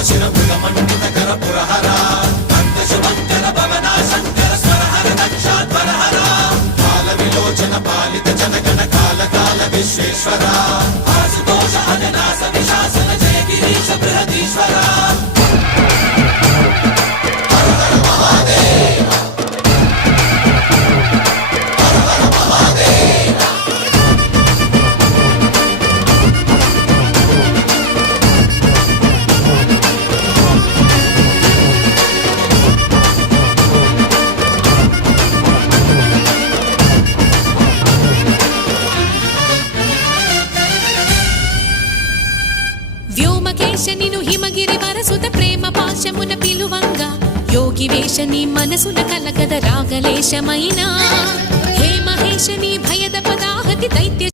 విశ్వేశ్వరా ఆశుతోష అజనాశ విశాసన జయ గిరీశ బృహదీశ్వరా హర హర మహాదేవ హర హర మహాదేవ వ్యోమకేశనిను హిమగిరి వరసుత ప్రేమ పాశమున పిలువంగా యోగి వేషని మనసున కలకద రాగలేశమైనా హే మహేశని భయద పదాహతి దైత్య